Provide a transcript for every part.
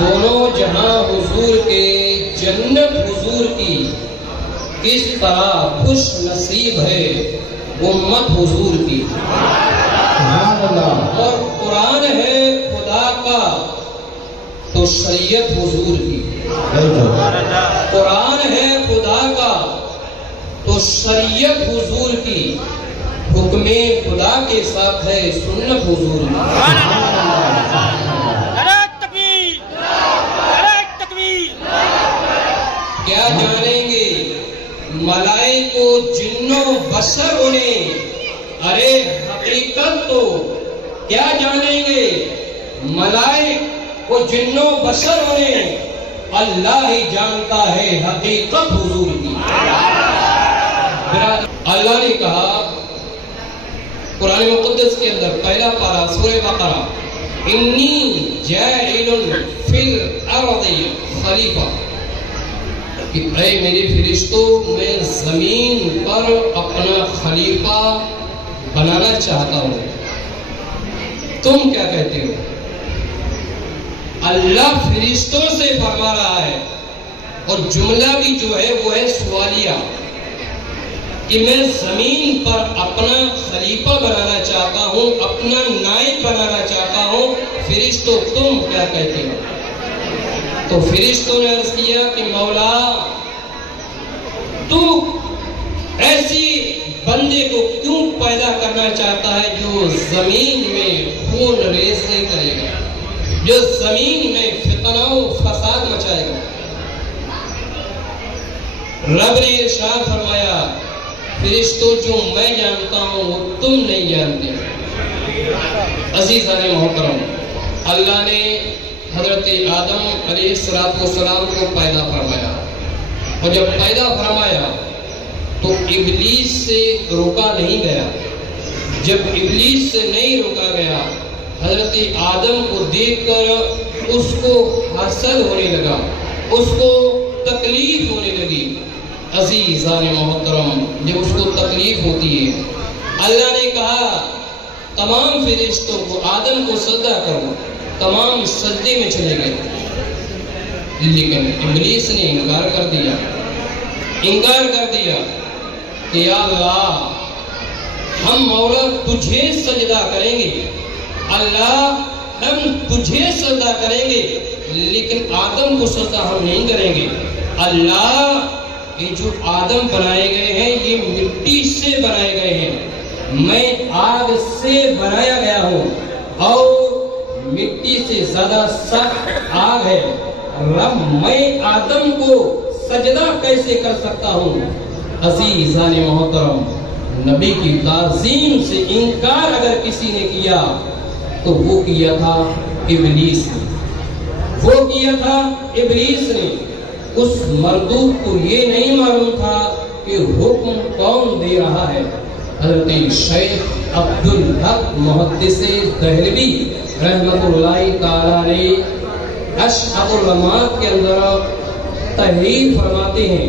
دونوں جہاں حضور کے، جنت حضور کی، کس طرح خوش نصیب ہے امت حضور کی۔ اور قرآن ہے خدا کا تو شریعت حضور کی، قرآن ہے خدا کا تو شریعت حضور کی، حکم خدا کے ساتھ ہے سنت حضور کی۔ کیا جانیں گے ملائک و جنوں بشر انہیں، ارے حقیقت تو کیا جانیں گے ملائک و جنوں بشر انہیں، اللہ ہی جانتا ہے حقیقت حضور کی۔ اللہ نے کہا قرآن مقدس کے اندر پہلا پارہ سورہ بقرہ، انی جاعل فی الارض خلیفہ، کہ اے میرے فرشتوں میں زمین پر اپنا خلیفہ بنانا چاہتا ہوں۔ تم کیا کہتے ہو؟ اللہ فرشتوں سے فرما رہا ہے، اور جملہ بھی جو ہے وہ ہے سوالیہ، کہ میں زمین پر اپنا خلیفہ بنانا چاہتا ہوں، اپنا نائب بنانا چاہتا ہوں، فرشتوں تم کیا کہتے ہو؟ تو فرشتوں نے عرض کیا کہ مولا تو ایسی بندے کو کیوں پیدا کرنا چاہتا ہے جو زمین میں خون ریز نہیں کرے گا، جو زمین میں فتنہ و فساد مچائے گا۔ رب نے ارشاد فرمایا فرشتوں جو میں جانتا ہوں وہ تم نہیں جانتے۔ عزیزان محترم، اللہ نے حضرت آدم علیہ السلام کو پیدا فرمایا، اور جب پیدا فرمایا تو ابلیس سے روکا نہیں گیا۔ جب ابلیس سے نہیں روکا گیا، حضرت آدم کو دیکھ کر اس کو حسد ہونے لگا، اس کو تکلیف ہونے لگی۔ عزیزان محترم، جب اس کو تکلیف ہوتی ہے، اللہ نے کہا تمام فرشتوں کو آدم کو سجدہ کرو، تمام سجدے میں چلے گئے، لیکن ابلیس نے انکار کر دیا کہ یا اللہ ہم مولا تجھے سجدہ کریں گے، اللہ ہم تجھے سجدہ کریں گے، لیکن آدم کو سجدہ ہم نہیں کریں گے۔ اللہ یہ جو آدم بنائے گئے ہیں یہ مٹی سے بنائے گئے ہیں، میں آگ سے بنایا گیا ہوں، اور مٹی سے زیادہ سخت آگ ہے، رب میں آدم کو سجدہ کیسے کر سکتا ہوں؟ عزیزان محترم، نبی کی تعظیم سے انکار اگر کسی نے کیا تو وہ کیا تھا ابلیس نے۔ اس مردود کو یہ نہیں معلوم تھا کہ حکم کون دے رہا ہے۔ حضرت شیخ عبدالحق محدث دہلوی رحمت اللہ تعالی علیہ اشعار الرماد کے اندر تحریر فرماتے ہیں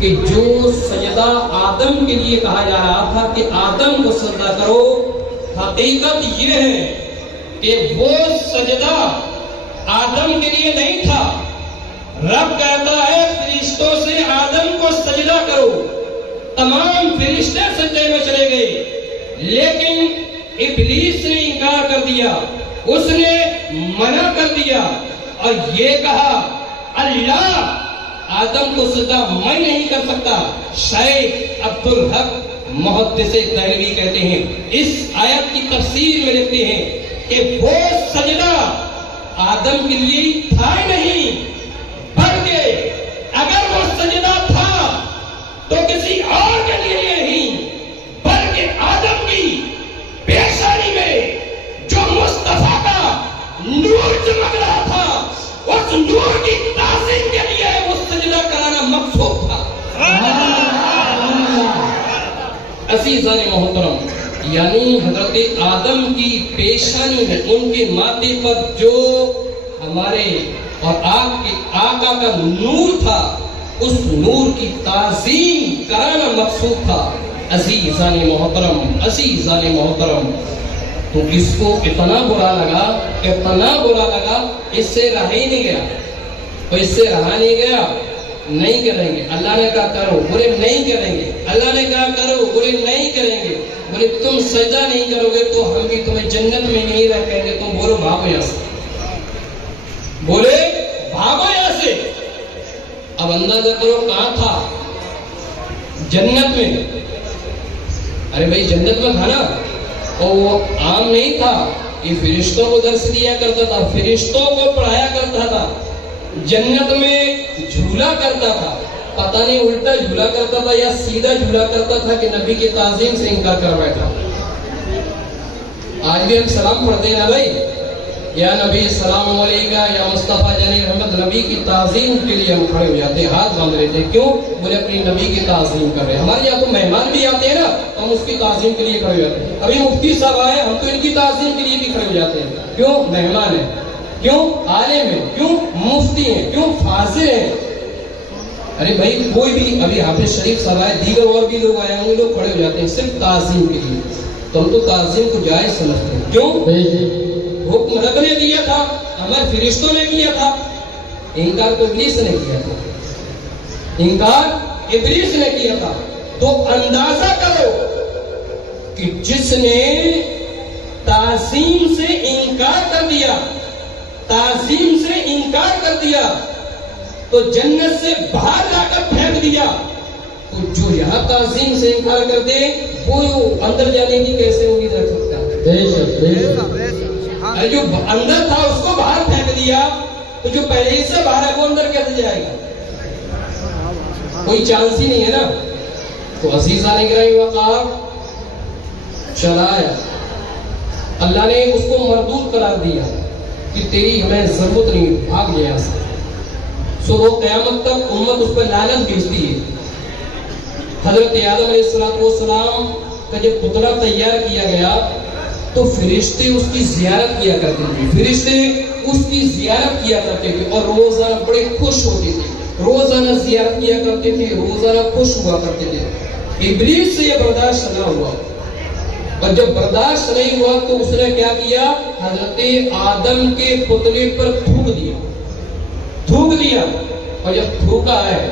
کہ جو سجدہ آدم کے لیے کہا جا رہا تھا کہ آدم کو سجدہ کرو، حقیقت یہ ہے کہ وہ سجدہ آدم کے لیے نہیں تھا۔ رب کہتا ہے فرشتوں سے آدم کو سجدہ کرو، تمام فرشتے سجدے میں چلے گئے، لیکن ابلیس نے انکار کر دیا، اس نے منع کر دیا اور یہ کہا اللہ آدم کو سجدہ میں نہیں کر سکتا۔ شیخ عبدالحق محدث دہلوی کہتے ہیں، اس آیت کی تفسیر میں لکھتے ہیں کہ وہ سجدہ آدم کے لیے تھا نہیں، بلکہ اگر وہ سجدہ تھا تو کسی اور کے لیے نہیں، بلکہ آدم کی پیشانی میں جو مصطفیٰ کا نور چمک رہا تھا، اس نور کی تعظیم کے لیے وہ سجدہ کرانا مقصود تھا۔ عزیزان محترم، یعنی حضرت آدم کی پیشانی میں ان کے ماتھے پر جو ہمارے اور آقا کا نور تھا، اس نور کی تعظیم کرانا مقصود تھا۔ عزیزان محترم، تو اس کو اتنا برا لگا، اس سے رہا ہی نہیں گیا، تو اس سے رہا نہیں گیا، نہیں کریں گے۔ اللہ نے کہا کرو، بولے نہیں کریں گے۔ اللہ نے کہا کرو، بولے نہیں کریں گے۔ بولے تم سجدہ نہیں کرو گے تو ہم بھی تمہیں جنت میں نہیں رکھیں گے، تم بولو بھاگو یہاں سے، بولے بھاگو یہاں سے۔ اب اندازہ کرو کہاں تھا؟ جنت میں۔ ارے بھائی جنت میں تھا نا، اور وہ عام نہیں تھا، یہ فرشتوں کو درس دیا کرتا تھا، فرشتوں کو پڑھایا کرتا تھا، جنت میں جھولا کرتا تھا، پتہ نہیں الٹا جھولا کرتا تھا یا سیدھا جھولا کرتا تھا کہ نبی کی تعظیم سے انکار کر بیٹھا۔ آج بھی ہم سلام پڑھتے ہیں نا بھائی، یا نبی السلام علیکہ، یا مصطفیٰ جانی رحمت، نبی کی تعظیم کے لیے ہم کھڑے ہو جاتے ہیں، ہاتھ باندھ لیتے ہیں، کیوں؟ بولے اپنی نبی کی تعظیم کر رہے ہیں۔ ہمارے یہاں تو مہمان بھی آتے ہیں نا، ہم اس کی تعظیم کے لیے کھڑے ہو جاتے ہیں۔ ابھی مفتی صاحب آئے، ہم تو ان کی تعظیم کے لیے بھی کھڑے ہو جاتے ہیں، کیوں؟ مہمان ہیں، کیوں؟ عالم ہیں، کیوں؟ مفتی ہیں، کیوں؟ فاضل ہیں۔ ارے بھائی کوئی بھی، ابھی حافظ شریف صاحب آئے، دیگر اور بھی لوگ آئے ہوں گے، لوگ کھڑے ہو جاتے ہیں صرف تعظیم کے لیے، تو ہم تو تعظیم کو جائز سمجھتے ہیں، کیوں؟ حکم رب نے دیا تھا، ہمارے فرشتوں نے کیا تھا، انکار تو ابلیس نے کیا تھا، انکار ابلیس نے کیا تھا۔ تو اندازہ کرو کہ جس نے تعظیم سے انکار کر دیا، تعظیم سے انکار کر دیا تو جنت سے باہر لا کر پھینک دیا، تو جو یہاں تعظیم سے انکار کر دے وہ اندر جانے کی کیسے امید رکھ سکتا ہے؟ جو اندر تھا اس کو باہر پھینک دیا، تو جو پہلے ہی سے باہر ہے وہ اندر کیسے جائے گا؟ کوئی چانس ہی نہیں ہے نا۔ تو عزیزان گرامی وقار چلایا، اللہ نے اس کو مردود قرار دیا کہ تیری ہمیں ضرورت نہیں، بھاگ گیا سے۔ سو وہ قیامت تک امت اس پر لعنت بھیجتی ہے۔ حضرت آدم علیہ السلام کا جب پتلا تیار کیا گیا تو فرشتے اس کی زیارت کیا کرتے تھے، فرشتے اس کی زیارت کیا کرتے تھے اور روزانہ بڑے خوش ہوتے تھے، روزانہ زیارت کیا کرتے تھے، روزانہ خوش ہوا کرتے تھے۔ ابلیس سے یہ برداشت نہ ہوا، اور جب برداشت نہیں ہوا تو اس نے کیا کیا؟ حضرت آدم کے پتلے پر تھوک دیا، اور جب تھوکا ہے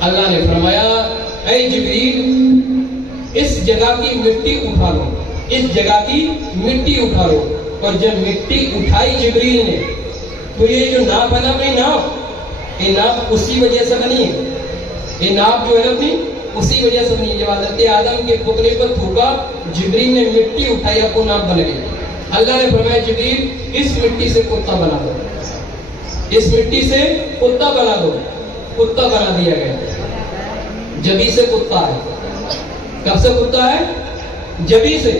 اللہ نے فرمایا اے جبریل اس جگہ کی مٹی اٹھا لو، اس جگہ کی مٹی اٹھا لو۔ اور جب مٹی اٹھائی جبریل نے تو یہ جو ناپ ہے نا اپنی ناپ، یہ ناپ اسی وجہ سے بنی ہے، یہ ناپ جو ہے اپنی اسی وجہ سے بنی ہے۔ جب حضرت آدم کے پتلے پر تھوکا، جبریل نے مٹی اٹھائی، آپ کو ناپ بن گئی۔ اللہ نے فرمایا جبریل اس مٹی سے کتا بنا دو، اس مٹی سے کتا بنا دو، کتا بنا دیا گیا۔ جبی سے کتا ہے، کب سے کتا ہے؟ جبی سے۔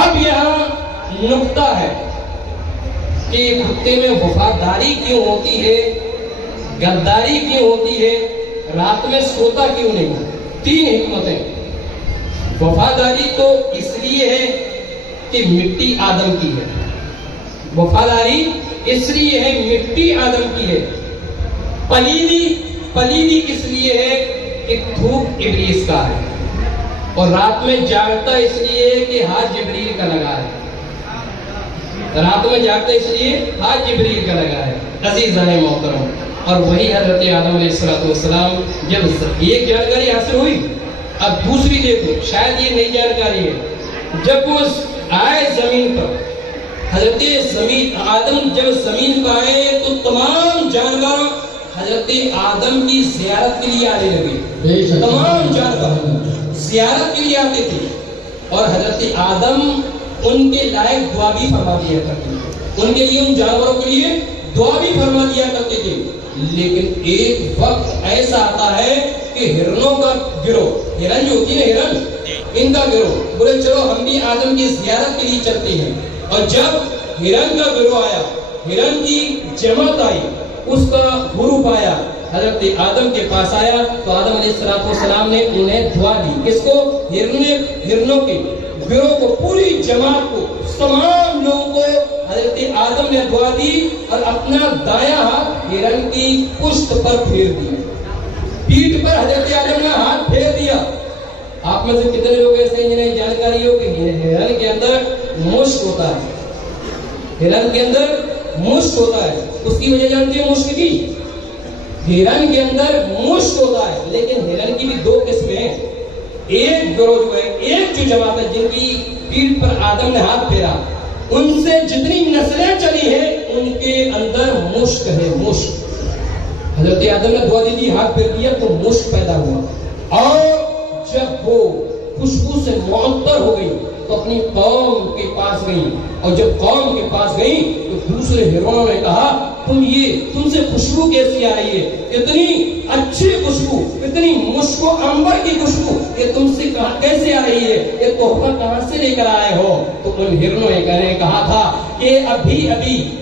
اب یہاں نقطہ ہے کہ کتے میں وفاداری کیوں ہوتی ہے، غداری کیوں ہوتی ہے، رات میں سوتا کیوں نہیں؟ تین حکمتیں۔ وفاداری تو اس لیے ہے کہ مٹی آدم کی ہے، وفاداری اس لیے ہے مٹی آدم کی ہے۔ پلیدی اس لیے ہے کہ تھوک ابلیس کا ہے، اور رات میں جاگتا اس لیے کہ ہاتھ جبریل کا لگا ہے، رات میں جاگتا اس لیے ہاتھ جبریل کا لگا ہے۔ عزیزان محترم، اور وہی حضرت آدم علیہ السلام جب ایک جانکاری حاصل ہوئی، اب دوسری دیکھو، شاید یہ نئی جانکاری ہے۔ جب وہ آئے زمین پر، حضرت آدم جب زمین پر آئے تو تمام جانور حضرت آدم کی زیارت کے لیے آنے لگے، تمام جانور زیارت کے لیے آتے تھے، اور حضرت آدم ان کے لائق دعا بھی فرما دیا کرتے تھے، ان کے لیے، ان جانوروں کے لیے دعا بھی فرما دیا کرتے تھے۔ لیکن ایک وقت ایسا آتا ہے کہ ہرنوں کا گروہ، ہرن جو ہوتی ہے ہرن، ان کا گروہ بولے چلو ہم بھی آدم کی زیارت کے لیے چلتے ہیں، اور جب ہرن کا گروہ آیا، ہرن کی جماعت آئی، اس کا گروپ آیا، حضرت آدم کے پاس آیا تو آدم علیہ السلام نے انہیں دعا دی، کس کو؟ ہرنوں کے گروہ کو، پوری جماعت کو، تمام لوگوں کو حضرت آدم نے دعا دی، اور اپنا دایاں ہاتھ ہرن کی پشت پر پھیر دیا، پیٹھ پر حضرت آدم نے ہاتھ پھیر دیا۔ آپ میں سے کتنے لوگ ایسے ہیں جنہیں جانکاری ہو کہ ہرن کے اندر مشک ہوتا ہے، ہرن کے اندر مشک ہوتا ہے. اس کی وجہ جانتے ہیں مشک کی؟ ہرن کے اندر مشک ہوتا ہے، لیکن ہرن کی بھی دو قسمیں ہیں. ایک گروہ جو ہے، ایک جو جماعت ہے جن کی پیٹھ پر آدم نے ہاتھ پھیرا، ان سے جتنی نسلیں چلی ہیں ان کے اندر مشک ہے، مشک. حضرت آدم نے دعا دی تھی، ہاتھ پھیر دیا تو مشک پیدا ہوا، اور جب وہ خوشبو سے معطر ہو گئی تو اپنی قوم کے پاس گئی، اور جب قوم کے پاس گئی تو دوسرے ہرنوں نے کہا تم سے خوشبو کیسی آ رہی ہے؟ اتنی اچھی خوشبو، اتنی مشک و عنبر کی خوشبو یہ تم سے کیسے آ رہی ہے؟ یہ تحفہ کہاں سے لے کر آئے ہو؟ تو ان ہرنوں نے کہا تھا کہ ابھی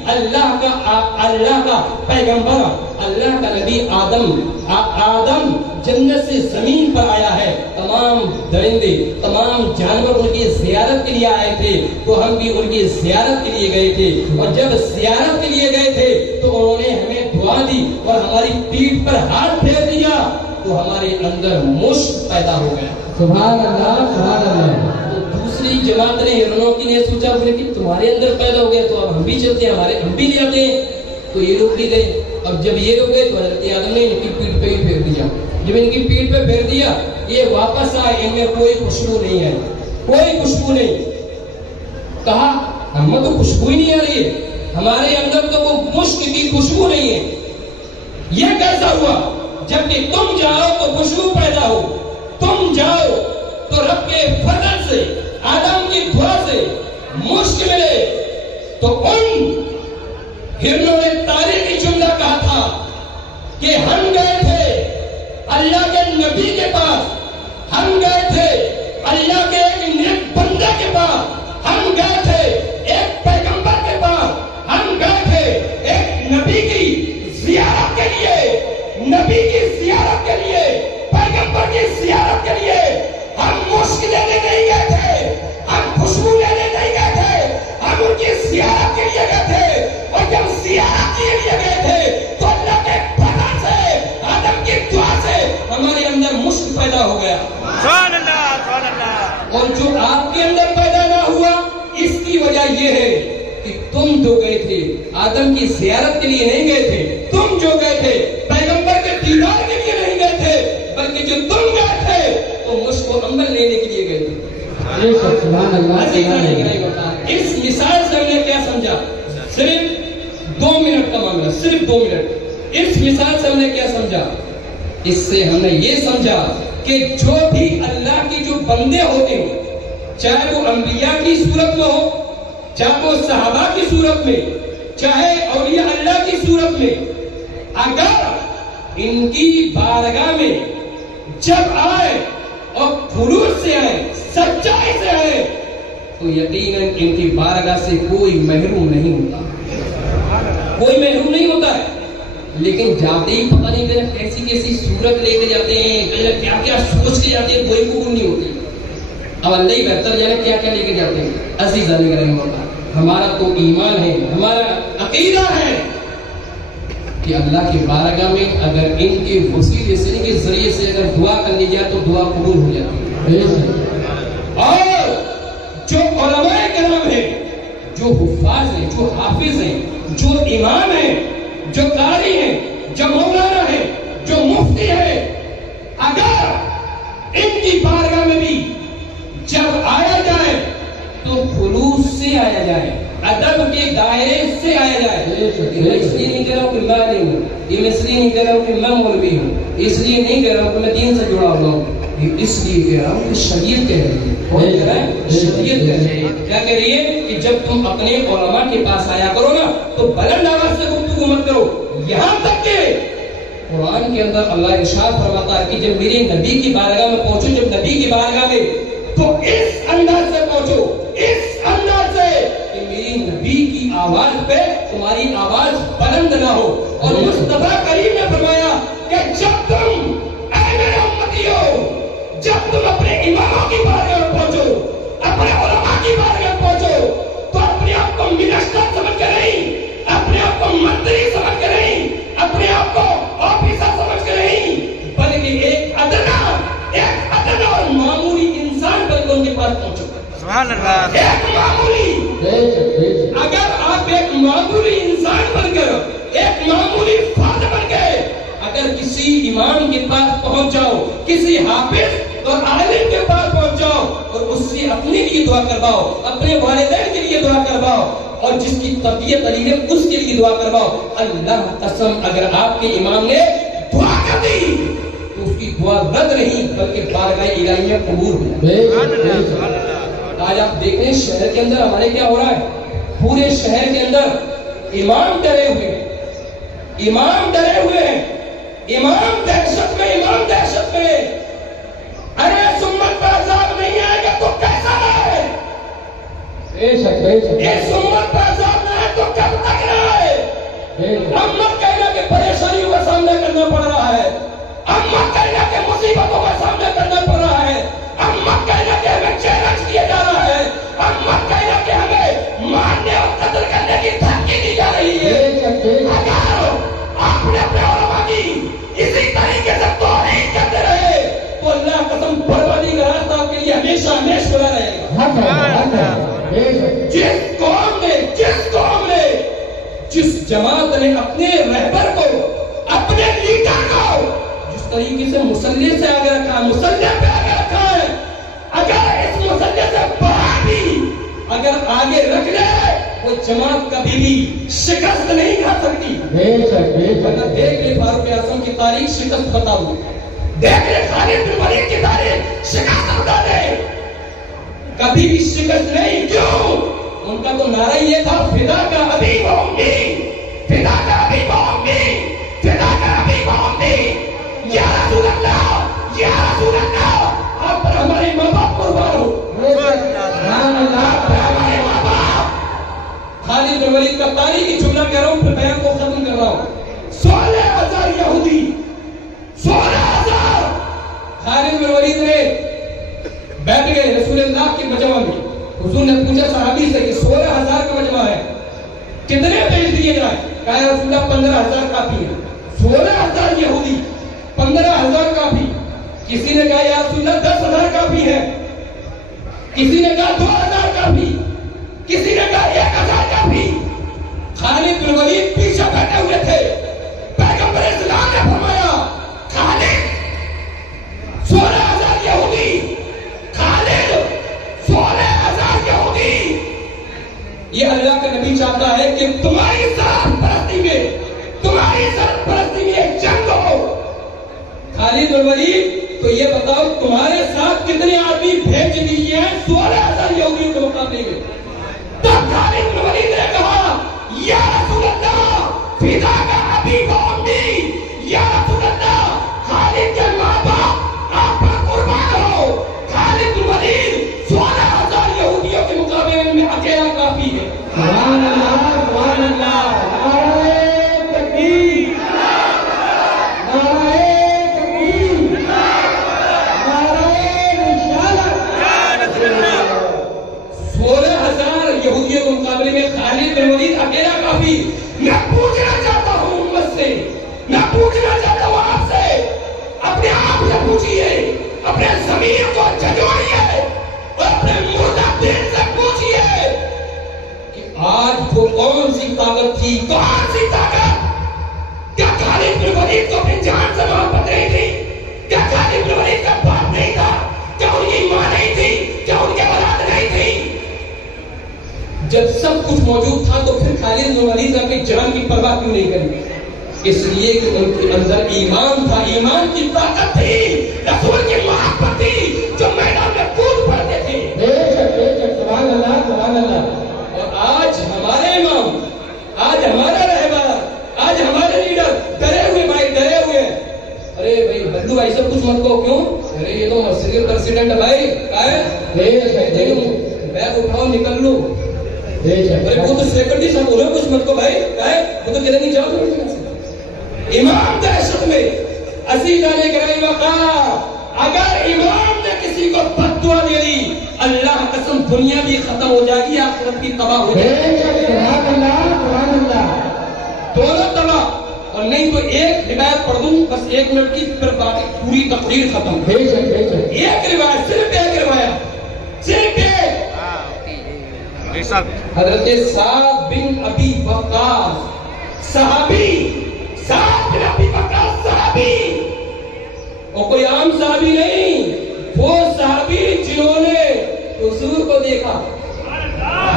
اللہ کا پیغمبر، اللہ کا نبی آدم جنت سے زمین پر آیا ہے. تمام درندے، تمام جانور ان کی زیارت کے لیے آئے تھے، تو ہم بھی ان کی زیارت کے لیے گئے تھے. اور جب زیارت کے لیے گئے تھے تو انہوں نے ہمیں دعا دی اور ہماری پیٹھ پر ہاتھ پھیر دیا تو ہمارے اندر مشک پیدا ہو گیا. سبحان اللہ، سبحان اللہ. تو دوسری جماعت نے ہرنوں کی نے سوچا کہ تمہارے اندر پیدا ہو گیا تو اب ہم بھی چلتے ہیں، ہم بھی لے آتے ہیں. تو یہ لوگ بھی گئے. اب جب یہ لوگ گئے تو حضرت آدم نے ان کی پیٹھ پہ ہی پھیر دیا. جب ان کی پیٹھ پہ پھیر دیا یہ واپس آئے، ان میں کوئی خوشبو نہیں ہے، کوئی خوشبو نہیں. کہا ہمیں تو خوشبو ہی نہیں آ رہی ہے، ہمارے اندر تو وہ مشک کی خوشبو نہیں ہے. یہ کیسا ہوا؟ جبکہ تم جاؤ تو خوشبو پیدا ہو، تم جاؤ تو رب کے فضل سے، آدم کی دعا سے مشک ملے. تو ان ہرنوں نے تاریخی جملہ کہا تھا کہ ہم گئے تھے اللہ کے نبی کے پاس، ہم گئے تھے اللہ کے ایک نیک بندے کے پاس، ہم گئے تھے ایک پیغمبر کے پاس، ہم گئے تھے ایک نبی کی زیارت کے لیے، نبی کی زیارت کے لیے، پیغمبر کی زیارت کے لیے. ہم مشک لینے نہیں گئے تھے، ہم خوشبو لینے نہیں گئے تھے، ہم ان کی زیارت کے لیے گئے تھے. اور جب زیارت کے لیے گئے تھے تو اللہ کے فضل سے، آدم کی دعا سے ہمارے اندر مشک پیدا ہو گیا. سبحان اللہ، سبحان اللہ. اور جو آپ کے اندر پیدا نہ ہوا اس کی وجہ یہ ہے کہ تم جو گئے تھے آدم کی زیارت کے لیے نہیں گئے تھے، تم جو گئے تھے پیغمبر کے دیدار کے لیے نہیں گئے تھے، بلکہ جو تم گئے تھے تو مشک و عنبر لینے کے لیے گئے تھے. سبحان اللہ. اس مثال سے ہم نے کیا سمجھا؟ صرف 2 منٹ کا معاملہ، صرف 2 منٹ. اس مثال سے ہم نے کیا سمجھا؟ اس سے ہم نے یہ سمجھا کہ جو بھی اللہ کی جو بندے ہوتے ہیں، چاہے وہ انبیاء کی صورت میں ہو، چاہے وہ صحابہ کی صورت میں، چاہے اولیاء اللہ کی صورت میں، اگر ان کی بارگاہ میں جب آئے اور خلوص سے آئے، سچائی سے آئے، تو یقیناً ان کی بارگاہ سے کوئی محروم نہیں ہوتا، کوئی محروم نہیں ہوتا ہے. لیکن جاتے ہی پتہ نہیں کہ کیسی کیسی صورت لے کے جاتے ہیں، کیا کیا سوچ کے جاتے ہیں، کوئی قبول نہیں ہوتی. اب اللہ ہی بہتر جانے کیا کیا لے کے جاتے ہیں. عزیز علی کریم ہوتا ہمارا تو ایمان ہے، ہمارا عقیدہ ہے کہ اللہ کی بارگاہ میں اگر ان کے وسیلے سے، ان کے ذریعے سے اگر دعا کر لی جائے تو دعا قبول ہو جاتی ہے. اور جو علماء کرام ہیں، جو حفاظ ہیں، جو حافظ ہیں، جو امام ہیں، جو قاری ہیں، جو مولانا ہیں، جو مفتی ہیں، اگر ان کی بارگاہ میں بھی جب آیا جائے تو خلوص سے آیا جائے، ادب کے دائرے سے آیا جائے. میں اس لیے نہیں کہہ رہا ہوں کہ میں نہیں ہوں، یہ اس لیے نہیں کہہ رہا ہوں کہ میں مولوی ہوں، اس لیے نہیں کہہ رہا ہوں کہ میں دین سے جڑا ہوا ہوں، اس لیے کہہ رہا ہوں کہ شریعت کہہ رہی ہے. شریعت کہہ رہی ہے. کیا کہہ رہی ہے؟ کہ جب تم اپنے علماء کے پاس آیا کرو نا تو بلند آواز سے گفتگو مت کرو. یہاں تک کہ قرآن کے اندر اللہ ارشاد فرماتا ہے کہ جب میرے نبی کی بارگاہ میں پہنچو، جب نبی کی بارگاہ میں تو اس انداز سے پہنچو، اس انداز سے کہ میری نبی کی آواز پہ تمہاری آواز بلند نہ ہو. اور مصطفیٰ کریم نے فرمایا کہ جب تم اے میرے امتیو، جب تم اپنے اماموں کی بارگاہ میں پہنچو، اپنے علماء کی بارگاہ میں پہنچو، تو اپنے آپ کو منسٹر سمجھ کے نہیں، اپنے آپ کو منتری سمجھ کے نہیں، اپنے آپ کو آفیسر سمجھ کے نہیں، بلکہ ایک ادنا اور معمولی انسان بن کے ان کے پاس پہنچو. سبحان اللہ. ایک معمولی اگر آپ ایک معمولی انسان بن کر ایک معمولی فرد بن گئے اگر کسی امام کے پاس پہنچ جاؤ کسی حافظ اور عالم کے پاس پہنچ جاؤ اور اس سے اپنے لیے دعا کرواؤ اپنے والدین کے لیے دعا کرواؤ اور جس کی طبیعت علی ہے اس کے لیے دعا کرواؤ اللہ قسم اگر آپ کے امام نے دعا کر دی تو اس کی دعا رد نہیں بلکہ بارگاہ الہی میں قبول ہوئی. آج آپ دیکھیں شہر کے اندر ہمارے کیا ہو رہا ہے پورے شہر کے اندر امام ڈرے ہوئے ہیں امام ڈرے ہوئے ہیں امام دہشت میں ارے سمت پر عذاب نہیں آئے گا تو کیسا ہے اس امت پر عذاب نہ ہے تو کب تک نہ ہے امت کہنا کہ پریشانیوں کا سامنا کرنا پڑ رہا ہے امت کہنا کہ مصیبتوں کا سامنا کرنا پڑ رہا ہے امت کہنا کہ ہمیں چیلنج کیا جا رہا ہے امت کہنا کہ ہمیں مارنے اور قتل کرنے کی دھمکی دی جا رہی ہے اگر آپ نے اپنے علماء کی اسی طریقے سے توہین کرتے رہے تو اللہ قسم بربادی کا راستہ آپ کے لیے ہمیشہ کھلا رہے گا. جس قوم نے جس جماعت نے اپنے رہبر کو اپنے لیڈر کو جس طریقے سے مسلح سے آگے رکھا مسلح پہ آگے رکھا ہے اگر اس مسلح سے باہر بھی اگر آگے رکھ لے وہ جماعت کبھی بھی شکست نہیں کھا سکتی. اگر دیکھ لے فاروق اعظم کی تاریخ شکست بتاؤ دیکھ لے خالد بن ولید کی تاریخ شکست بتا دے کبھی بھی شکست نہیں. کیوں ان کا تو نعرہ یہ تھا فدا کا ابھی بہنگی فدا کا ابھی بہنگی فدا کا ابھی بہنگی یا رسول اللہ یا رسول اللہ آپ پر ہمارے ماں باپ قربان ہو آپ پر ہمارے ماں باپ. خالد بن ولید کا تاریخی جملہ کہہ رہا ہوں پھر بیان کو ختم کر رہا ہوں. 16,000 یہودی 16,000 خالد بن ولید نے بیٹھ گئے رسول اللہ کے مجمع میں. حضور نے پوچھا صحابی سے کہ 16,000 کا مجمع ہے کتنے بھیج دیے جائیں کہا رسول اللہ 15,000 کافی ہے. 16,000 یہودی 15,000 کافی. کسی نے کہا یا رسول اللہ 10,000 کافی ہے کسی نے کہا 2,000 کافی کسی نے کہا 1,000 کافی. خالد بن ولید پیچھے بیٹھے ہوئے تھے. پیغمبر اسلام نے فرمایا خالد 16,000 یہودی خالد 16,000 یہودی. یہ اللہ کا نبی چاہتا ہے کہ تمہاری سرپرستی میں ایک جنگ ہو. خالد بن ولید تو یہ بتاؤ تمہارے ساتھ کتنے آدمی بھیج دیے ہیں 16,000 یہودیوں کے مقابلے میں. تب خالد بن ولید نے کہا یا رسول اللہ فدا کا ابھی بہنگی یا رسول اللہ خالد کے ماں باپ آپ پر قربان ہو. خالد بن ولید 16,000 یہودیوں کے مقابلے میں اکیلا کافی ہے. سبحان اللہ سبحان اللہ. نعرہ تکبیر نعرہ تکبیر نعرہ رسالت. 16,000 یہودیوں کے مقابلے میں خالد بن ولید اکیلا کافی. میں پوچھنا چاہتا ہوں امت سے میں پوچھنا چاہتا ہوں آپ سے اپنے آپ سے پوچھئے اپنے ضمیر کو جھنجھوڑیے اور اپنے مردہ دل سے پوچھئے کہ آج وہ کون سی طاقت تھی کون سی طاقت. کیا خالد بن ولید کو اپنی جان سے محبت نہیں تھی کیا خالد بن ولید کا باپ نہیں تھا کیا ان کی ماں نہیں تھی کیا ان کے اولاد نہیں تھی. جب سب کچھ موجود تھا تو پھر خالد بن ولید نے اپنی جان کی پرواہ کیوں نہیں کری. اس لیے کہ ان کے اندر ایمان تھا ایمان کی طاقت تھی رسول کی محبت تھی جو میدان میں کود پڑتے تھے. سبحان اللہ سبحان اللہ. اور آج ہمارے امام آج ہمارا رہبر آج ہمارے لیڈر ڈرے ہوئے بھائی ڈرے ہوئے. ارے بھائی بدلو بھائی سب کچھ مت کو کیوں ارے یہ تو مسجد پریزیڈنٹ ہے بھائی کہا ہے بیگ اٹھاؤ نکل لو. ارے وہ تو سیکرٹری صاحب ہو رہے کچھ مت کو بھائی کہا ہے وہ تو کہتے نہیں جاؤ. امام دہشت میں اسی جانے کے رہی وقار اگر امام نے کسی کو بد دعا دے دی اللہ قسم دنیا بھی ختم ہو جائے گی آخرت بھی تباہ ہو جائے گی. دونوں تباہ اور نہیں تو ایک روایت پڑھ دوں بس 1 منٹ کی پھر باقی پوری تقریر ختم. ایک روایت صرف ایک روایت صرف ایک بے شک حضرت سعد بن ابی وقاص صحابی، سعد بن ابی وقاص صحابی، اور کوئی عام صحابی نہیں، وہ صحابی جنہوں نے حضور کو دیکھا،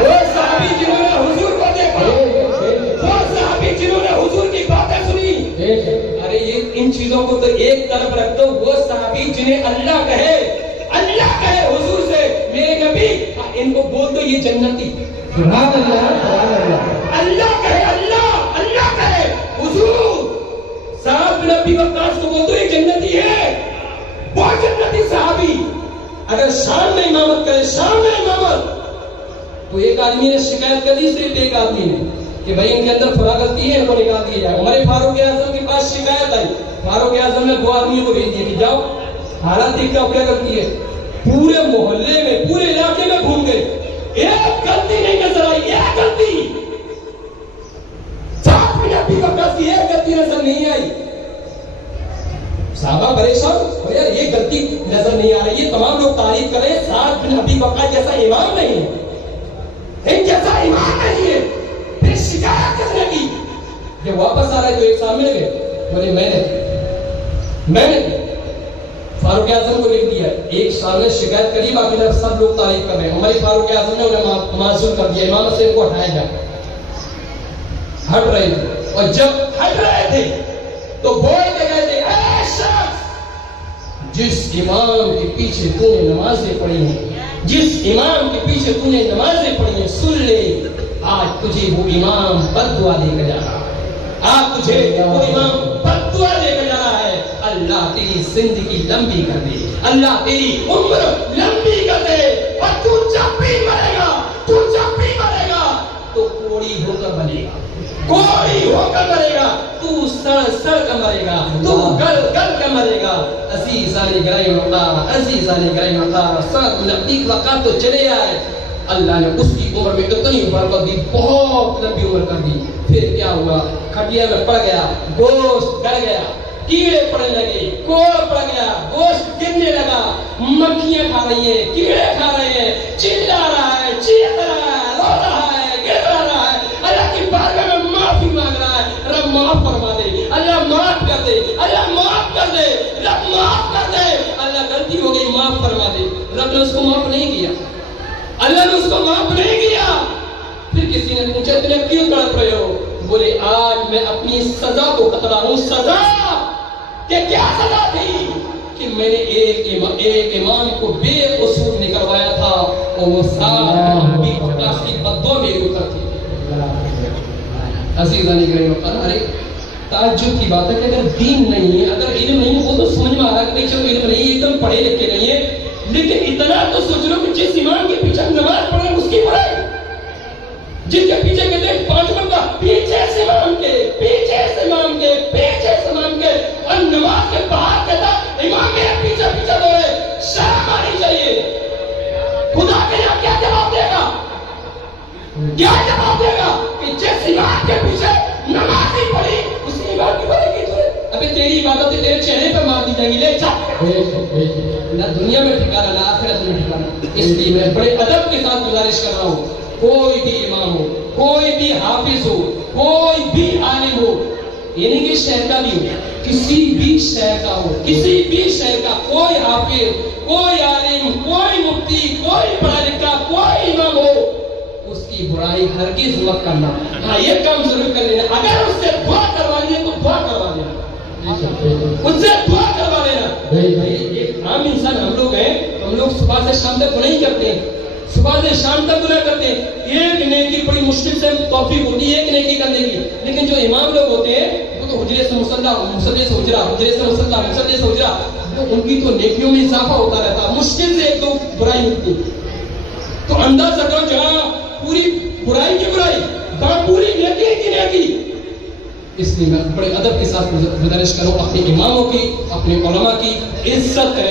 وہ صحابی جنہوں نے حضور کو دیکھا، وہ صحابی جنہوں نے حضور کی باتیں سنی۔ ارے یہ ان چیزوں کو تو ایک طرف رکھ دو، وہ صحابی جنہیں اللہ کہے حضور سے میرے نبی، ان کو بول دو یہ جنتی۔ سبحان اللہ، سبحان اللہ۔ اللہ کہے حضور سعد بن ابی وقاص کو بول دو یہ جنتی ہے، وہ جنتی صحابی۔ اگر شام میں امامت کرے، شام میں امامت، تو ایک آدمی نے شکایت کر دی، صرف ایک آدمی نے، کہ بھائی ان کے اندر فلاں غلطی ہے، ان کو نکال دیا جائے۔ عمر فاروق اعظم کے پاس شکایت آئی، فاروق اعظم نے 2 آدمیوں کو بھیج دیا کہ جاؤ حالات دیکھ کے کیا غلطی ہے۔ پورے محلے میں، پورے علاقے میں گھوم گئے، ایک غلطی نہیں نظر آئی، ایک غلطی سعد بن ابی وقاص کی ایک غلطی نظر نہیں آئی۔ صحابہ پریشان، یار یہ غلطی نظر نہیں آ رہی ہے، تمام لوگ تعریف کر رہے ہیں سعد بن ابی وقاص جیسا امام نہیں ہے، ان جیسا امام نہیں ہے۔ پھر شکایت کرنے کی، جب واپس آ رہے تو ایک سامنے گئے، بولے میں نے فاروق اعظم کو لکھ دیا، ایک سامنے شکایت کری، باقی طرف سب لوگ تعریف کر رہے ہیں۔ عمر فاروق اعظم نے انہیں معزول کر دیا، امام سے ان کو ہٹایا جائے۔ ہٹ رہے تھے، اور جب ہٹ رہے تھے تو بولتے گئے تھے، اے شخص جس امام کے پیچھے تو نے نمازیں پڑھی ہیں، جس امام کے پیچھے تو نے نمازیں پڑھی ہیں، سن لے آج تجھے وہ امام بد دعا دے کر جا رہا ہے، آج تجھے وہ امام بد دعا دے کر جا رہا ہے۔ اللہ تیری زندگی لمبی کر دے، اللہ تیری عمر لمبی کر دے، اور تو جب بھی مرے گا تو کوڑی ہو کر مرے گا، کوڑی ہو کر مرے گا، تو سڑ کر مرے گا، تو گل کر مرے گا۔ عزیزان گرامی اللہ، سعد بن ابی وقاص تو چلے آئے، اللہ نے اس کی عمر میں اتنی برکت دی، بہت لمبی عمر کر دی۔ پھر کیا ہوا؟ کھٹیا میں پڑ گیا، گوشت گل گیا، کیڑے پڑنے لگے، کوڑ پڑ گیا، گوشت گرنے لگا، مکھیاں کھا رہی ہیں، کیڑے کھا رہے ہیں، چلا رہا ہے، چیخ رہا ہے، رو رہا ہے، گر رہا ہے، اللہ کی بارگاہ میں معافی مانگ رہا ہے، رب معاف فرما دے، اللہ معاف کر دے، اللہ معاف کر دے، رب معاف کر دے، اللہ غلطی ہو گئی معاف فرما دے۔ رب نے اس کو معاف نہیں کیا، اللہ نے اس کو معاف نہیں کیا۔ پھر کسی نے پوچھا اتنے کیوں تڑپ رہے ہو؟ بولے آج میں اپنی سزا کو کترا ہوں۔ سزا کہ کیا سزا تھی؟ کہ میں نے ایک امام کو بے قصور نکلوایا تھا، اور وہ سعد بن ابی وقاص کی بددعا میرے اوپر تھی۔ عزیزان گرامی، ارے تعجب کی بات ہے کہ اگر دین نہیں ہے، اگر علم نہیں ہے، وہ تو سمجھ میں آ رہا ہے کہ چلو علم نہیں ہے، ایک دم پڑھے لکھے نہیں ہے، لیکن اتنا تو سوچ لو کہ جس امام کے پیچھے نماز پڑھ رہے ہیں اس کی پڑھائی، جن کے پیچھے کہتے ہیں 5 وقت کا، پیچھے سے امام کے، پیچھے سے امام کے، پیچھے سے امام کے، اور نماز کے باہر کہتا امام میرے پیچھے دوڑے، شرم آنی چاہیے۔ خدا کے یہاں کیا جواب دے گا؟ کیا جواب دے گا کہ جس امام کے پیچھے نماز نہیں پڑھی اسی امام کی بڑے کی چھوڑے؟ ابھی تیری عبادت تیرے چہرے پر مار دی جائے گی، لے جا، نہ دنیا میں ٹھکانا نہ آخرت میں ٹھکانا۔ اس لیے میں بڑے ادب کے ساتھ گزارش کر رہا ہوں، کوئی بھی امام ہو، کوئی بھی حافظ ہو، کوئی بھی عالم ہو، یعنی کہ شہر کا بھی ہو، کسی بھی شہر کا ہو، کسی بھی شہر کا کوئی حافظ، کوئی عالم، کوئی مفتی، کوئی پڑھا لکھا، کوئی امام ہو، اس کی برائی ہرگز مت کرنا۔ ہاں یہ کام ضرور کر لینا، اگر اس سے دعا کروا لیے تو دعا کروا لینا، اس سے دعا کروا لینا۔ ایک عام انسان ہم لوگ ہیں، ہم لوگ صبح سے شام تک تو نہیں کرتے، صبح سے شام تک گناہ کرتے ہیں، ایک نیکی بڑی مشکل سے توفیق ہوتی ہے ایک نیکی کرنے کی، لیکن جو امام لوگ ہوتے ہیں وہ تو حجرے سے مصلی، مصلی سے حجرہ، حجرے سے مصلی، مصلی سے حجرہ، ان کی تو نیکیوں میں اضافہ ہوتا رہتا، مشکل سے ایک دو برائی ہوتی۔ تو اندازہ کرو جہاں پوری برائی کی برائی، وہاں پوری نیکی کی نیکی۔ اس لیے میں بڑے ادب کے ساتھ گزارش کروں، اپنے اماموں کی، اپنے علماء کی عزت کریں۔